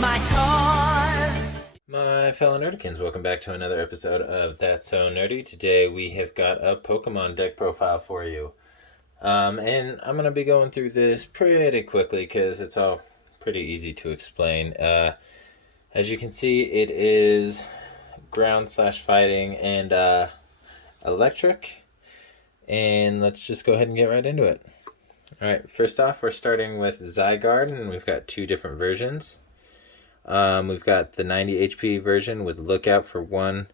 my cause. My fellow nerdikins, welcome back to another episode of That's So Nerdy. Today we have got a Pokemon deck profile for you. And I'm going to be going through this pretty quickly because it's all pretty easy to explain. As you can see, it is ground/fighting and electric. And let's just go ahead and get right into it. Alright, first off, we're starting with Zygarde, and we've got two different versions. We've got the 90 HP version with Lookout for one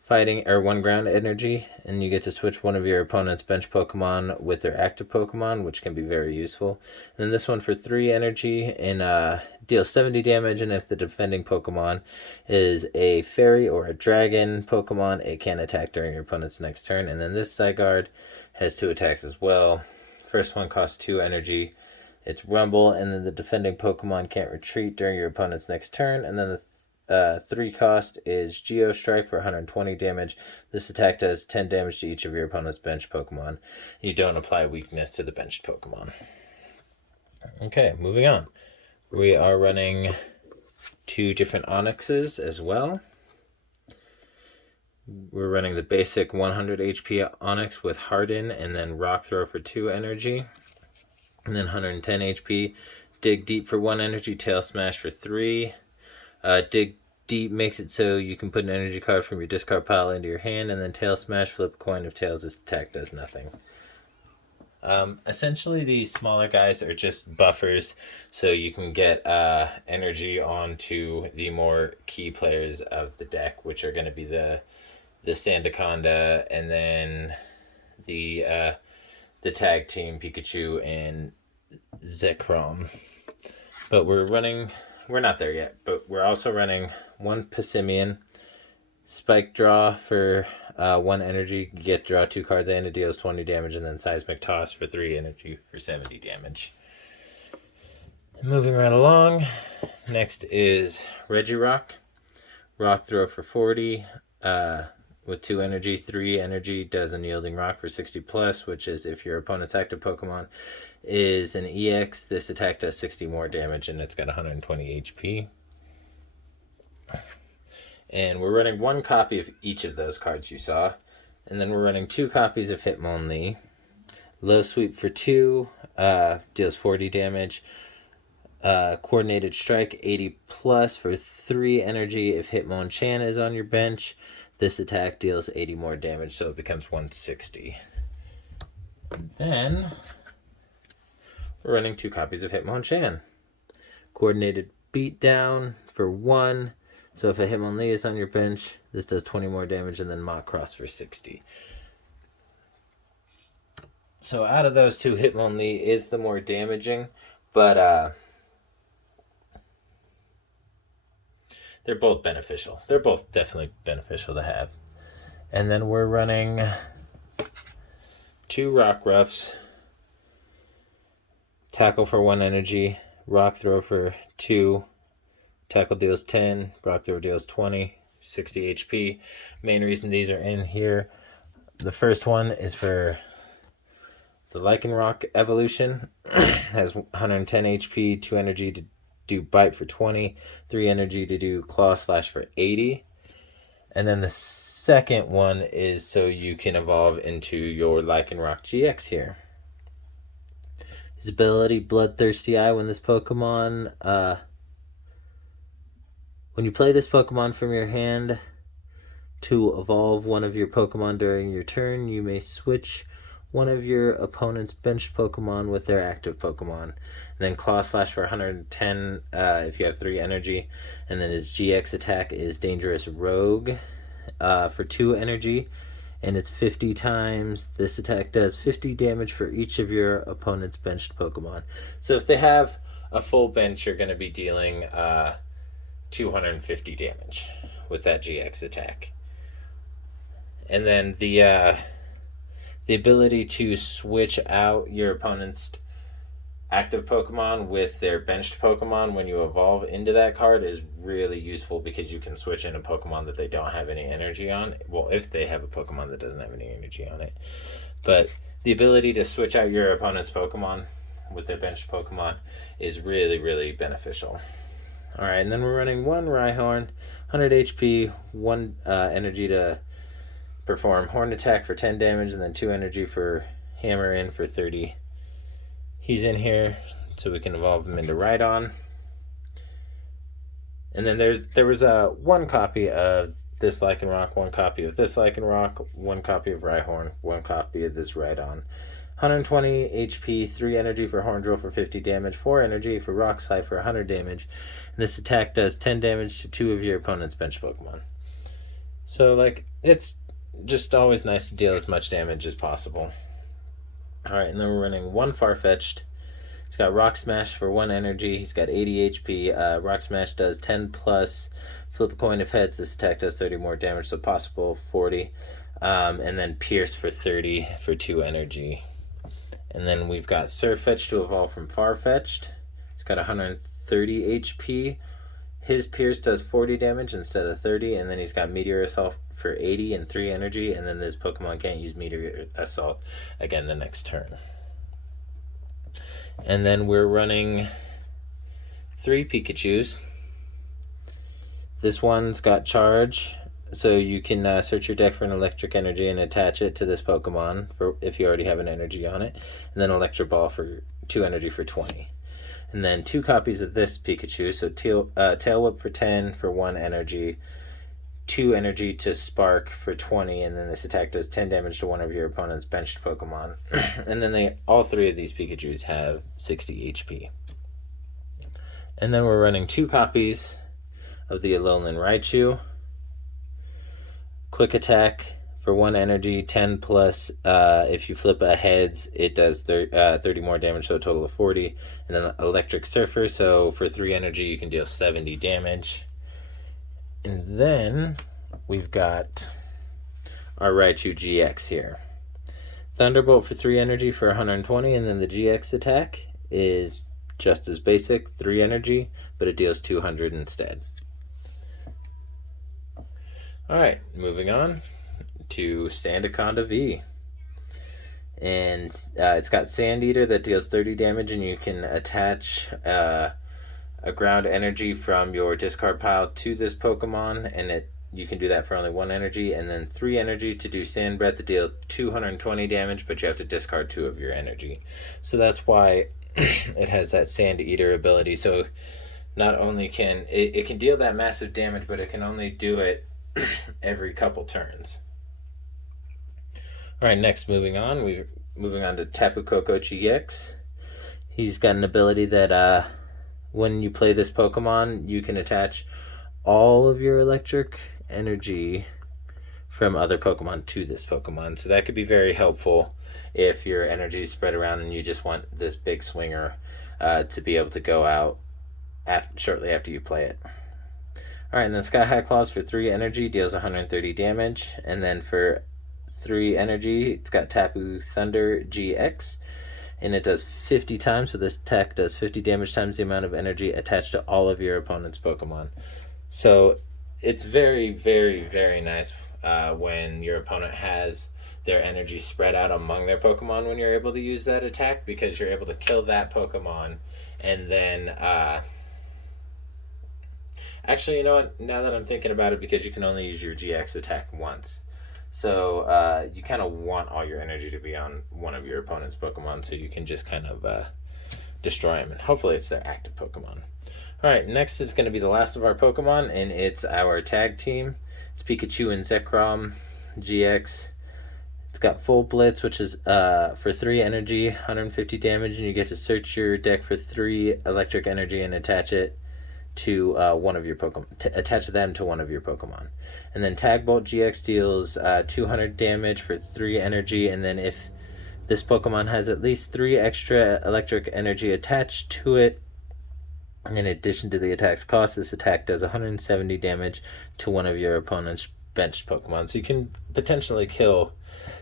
fighting or one ground energy, and you get to switch one of your opponent's bench Pokemon with their active Pokemon, which can be very useful. And then this one for 3 energy and deals 70 damage, and if the defending Pokemon is a fairy or a dragon Pokemon, it can attack during your opponent's next turn. And then this Zygarde has 2 attacks as well. First one costs 2 energy. It's Rumble, and then the defending Pokemon can't retreat during your opponent's next turn. And then the 3 cost is Geo Strike for 120 damage. This attack does 10 damage to each of your opponent's bench Pokemon. You don't apply weakness to the benched Pokemon. Okay, moving on. We are running 2 different Onyxes as well. We're running the basic 100 HP Onyx with Rhydon and then Rock Throw for 2 energy. And then 110 HP, Dig Deep for 1 energy, Tail Smash for 3. Dig Deep makes it so you can put an energy card from your discard pile into your hand, and then Tail Smash, flip a coin. If Tails, this attack does nothing. Essentially, these smaller guys are just buffers, so you can get energy onto the more key players of the deck, which are going to be the Sandaconda, and then the tag team Pikachu and Zekrom. But we're not there yet, but we're also running 1 Passimian, Spike Draw for 1 energy, you get draw 2 cards and it deals 20 damage, and then Seismic Toss for 3 energy for 70 damage. Moving right along, next is Regirock, Rock Throw for 40, with 2 energy, 3 energy, does Unyielding Rock for 60 plus, which is if your opponent's active Pokemon is an EX, this attack does 60 more damage, and it's got 120 HP. And we're running 1 copy of each of those cards you saw, and then we're running 2 copies of Hitmonlee. Low Sweep for 2, deals 40 damage. Coordinated Strike, 80 plus for 3 energy if Hitmonchan is on your bench. This attack deals 80 more damage, so it becomes 160. And then we're running 2 copies of Hitmonchan. Coordinated Beatdown for 1. So if a Hitmonlee is on your bench, this does 20 more damage, and then Mach Cross for 60. So out of those 2, Hitmonlee is the more damaging, but they're both beneficial. They're both definitely beneficial to have. And then we're running 2 Rockruffs. Tackle for 1 energy. Rock Throw for 2. Tackle deals 10. Rock Throw deals 20. 60 HP. Main reason these are in here. The first one is for the Lycanroc evolution. Has 110 HP, 2 energy to do Bite for 20, 3 energy to do Claw Slash for 80. And then the second one is so you can evolve into your Lycanroc GX here. His ability, Bloodthirsty Eye, when you play this Pokemon from your hand to evolve one of your Pokemon during your turn, you may switch one of your opponent's benched Pokemon with their active Pokemon. And then Claw Slash for 110 if you have 3 energy. And then his GX attack is Dangerous Rogue for 2 energy. And it's 50 times. This attack does 50 damage for each of your opponent's benched Pokemon. So if they have a full bench, you're going to be dealing 250 damage with that GX attack. And then the ability to switch out your opponent's active Pokemon with their benched Pokemon when you evolve into that card is really useful because you can switch in a Pokemon that they don't have any energy on. Well, if they have a Pokemon that doesn't have any energy on it. But the ability to switch out your opponent's Pokemon with their benched Pokemon is really, really beneficial. Alright, and then we're running 1 Rhyhorn, 100 HP, 1 energy to perform Horn Attack for 10 damage, and then 2 energy for Hammer in for 30. He's in here, so we can evolve him into Rhydon. And then there was one copy of this Lycanroc, one copy of this Lycanroc, one copy of Rhyhorn, one copy of this Rhydon. 120 HP, 3 energy for Horn Drill for 50 damage, 4 energy for Rock Slide for 100 damage. And this attack does 10 damage to 2 of your opponent's bench Pokemon. So, like, it's just always nice to deal as much damage as possible. Alright, and then we're running 1 Farfetch'd. He's got Rock Smash for 1 energy. He's got 80 HP. Rock Smash does 10 plus. Flip a coin if heads. This attack does 30 more damage, so possible 40. And then Pierce for 30 for 2 energy. And then we've got Sirfetch'd to evolve from Farfetch'd. He's got 130 HP. His Pierce does 40 damage instead of 30. And then he's got Meteor Assault for 80 and 3 energy. And then this Pokemon can't use Meteor Assault again the next turn. And then we're running 3 Pikachus. This one's got Charge. So you can search your deck for an electric energy and attach it to this Pokemon for if you already have an energy on it. And then Electro Ball for 2 energy for 20. And then 2 copies of this Pikachu. So Tail Whip for 10 for 1 energy. 2 energy to Spark for 20. And then this attack does 10 damage to one of your opponent's benched Pokemon. And then all 3 of these Pikachus have 60 HP. And then we're running 2 copies of the Alolan Raichu. Quick Attack for 1 energy, 10 plus. If you flip a heads, it does 30 more damage, so a total of 40. And then Electric Surfer, so for 3 energy, you can deal 70 damage. And then we've got our Raichu GX here. Thunderbolt for 3 energy for 120, and then the GX attack is just as basic, 3 energy, but it deals 200 instead. Alright, moving on to Sandaconda V. And it's got Sand Eater that deals 30 damage, and you can attach a ground energy from your discard pile to this Pokemon, and you can do that for only 1 energy, and then 3 energy to do Sand Breath to deal 220 damage, but you have to discard 2 of your energy. So that's why it has that Sand Eater ability. So not only can it can deal that massive damage, but it can only do it every couple turns. Alright, next, moving on. We're moving on to Tapukoko GX. He's got an ability that when you play this Pokemon, you can attach all of your electric energy from other Pokemon to this Pokemon. So that could be very helpful if your energy is spread around and you just want this big swinger to be able to go out shortly after you play it. Alright, and then Sky High Claws for 3 energy deals 130 damage. And then for 3 energy, it's got Tapu Thunder GX. And it does 50 times, so this attack does 50 damage times the amount of energy attached to all of your opponent's Pokemon. So it's very, very, very nice when your opponent has their energy spread out among their Pokemon when you're able to use that attack, because you're able to kill that Pokemon and then... Actually, you know what? Now that I'm thinking about it, because you can only use your GX attack once. So you kind of want all your energy to be on one of your opponent's Pokemon, so you can just kind of destroy them. And hopefully it's their active Pokemon. Alright, next is going to be the last of our Pokemon, and it's our tag team. It's Pikachu and Zekrom Gx. It's got Full Blitz, which is for 3 energy, 150 damage, and you get to search your deck for 3 electric energy and attach it to one of your Pokemon, attach them to one of your Pokemon. And then Tag Bolt GX deals 200 damage for 3 energy, and then if this Pokemon has at least 3 extra electric energy attached to it, in addition to the attack's cost, this attack does 170 damage to one of your opponent's benched Pokemon. So you can potentially kill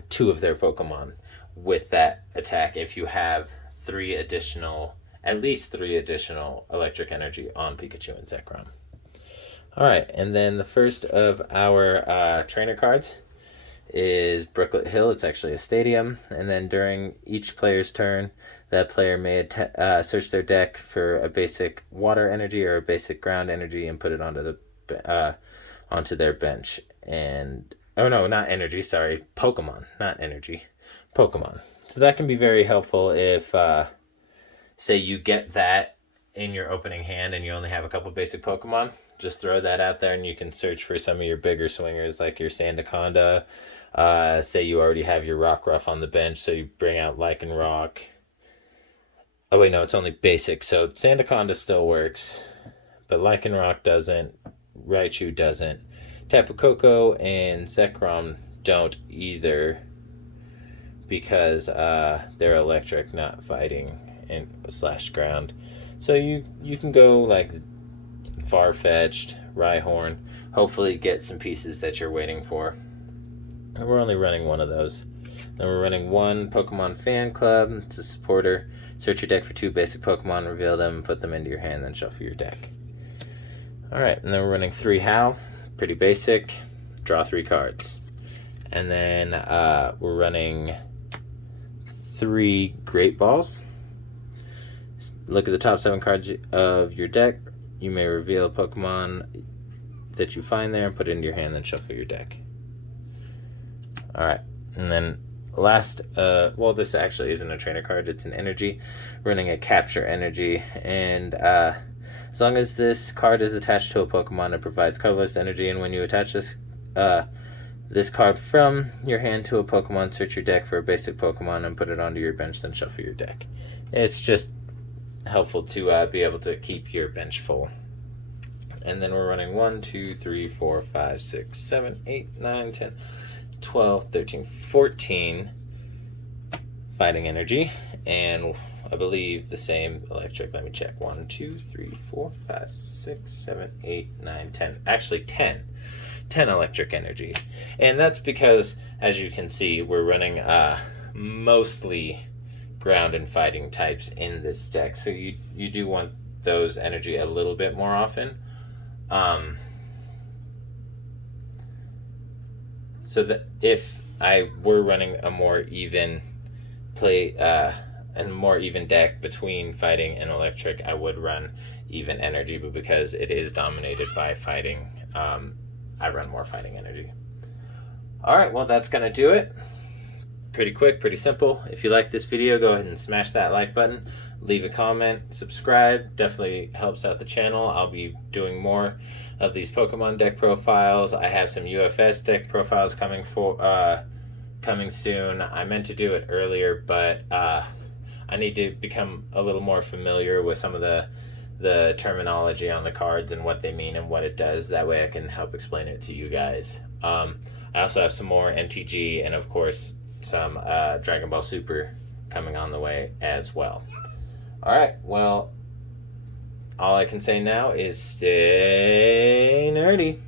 2 of their Pokemon with that attack if you have at least 3 additional electric energy on Pikachu and Zekrom. Alright, and then the first of our trainer cards is Brooklet Hill. It's actually a stadium. And then during each player's turn, that player may search their deck for a basic water energy or a basic ground energy and put it onto their bench. And oh no, not energy. Sorry, Pokemon, not energy. Pokemon. So that can be very helpful if, say, you get that in your opening hand and you only have a couple basic Pokemon. Just throw that out there and you can search for some of your bigger swingers like your Sandaconda. Say you already have your Rockruff on the bench, so you bring out Lycanrock. Oh wait, no, it's only basic. So Sandaconda still works, but Lycanrock doesn't. Raichu doesn't. Tapu Koko and Zekrom don't either because they're electric, not fighting and / ground. So you can go like Farfetch'd, Rhyhorn, hopefully get some pieces that you're waiting for. And we're only running one of those. Then we're running one Pokemon Fan Club. It's a supporter. Search your deck for 2 basic Pokemon, reveal them, put them into your hand, then shuffle your deck. Alright, and then we're running 3 How. Pretty basic. Draw 3 cards. And then we're running 3 Great Balls. Look at the top 7 cards of your deck. You may reveal a Pokemon that you find there and put it into your hand, then shuffle your deck. Alright, and then last, well, this actually isn't a trainer card, it's an energy. Running a Capture Energy, and as long as this card is attached to a Pokemon, it provides colorless energy, and when you attach this card from your hand to a Pokemon, search your deck for a basic Pokemon and put it onto your bench, then shuffle your deck. It's just helpful to be able to keep your bench full. And then we're running 1, 2, 3, 4, 5, 6, 7, 8, 9, 10, 12, 13, 14 fighting energy, and I believe the same electric. Let me check. 1, 2, 3, 4, 5, 6, 7, 8, 9, 10. Actually 10 electric energy. And that's because, as you can see, we're running mostly ground and fighting types in this deck, so you do want those energy a little bit more often. So that if I were running a more even play and more even deck between fighting and electric, I would run even energy, but because it is dominated by fighting, I run more fighting energy. Alright, well, that's gonna do it. Pretty quick, pretty simple. If you like this video, go ahead and smash that like button, leave a comment, subscribe. Definitely helps out the channel. I'll be doing more of these Pokemon deck profiles. I have some UFS deck profiles coming soon. I meant to do it earlier, but I need to become a little more familiar with some of the terminology on the cards and what they mean and what it does. That way I can help explain it to you guys. I also have some more MTG and, of course, some Dragon Ball Super coming on the way as well. Alright, well, all I can say now is stay nerdy.